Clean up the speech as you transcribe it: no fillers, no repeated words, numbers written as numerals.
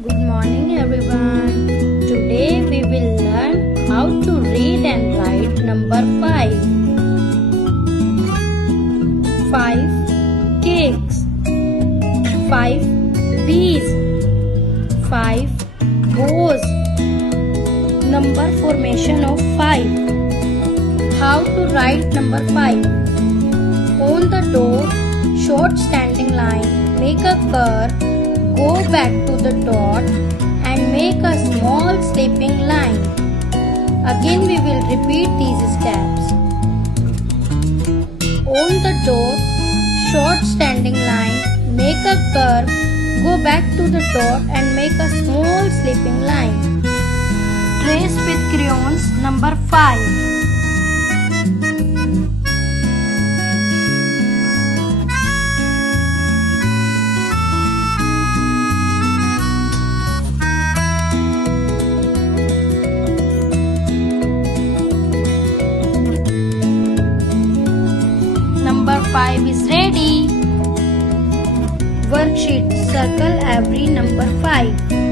Good morning everyone. Today we will learn how to read and write number 5. 5 cakes. 5 bees. 5 bows. Number formation of 5. How to write number 5. On the door, short standing line, make a curve, go back to the dot and make a small sleeping line. Again we will repeat these steps. On the door, short standing line, make a curve, go back to the dot and make a small sleeping line. Trace with crayons number 5. Number 5 is ready. Worksheet. Circle every number 5.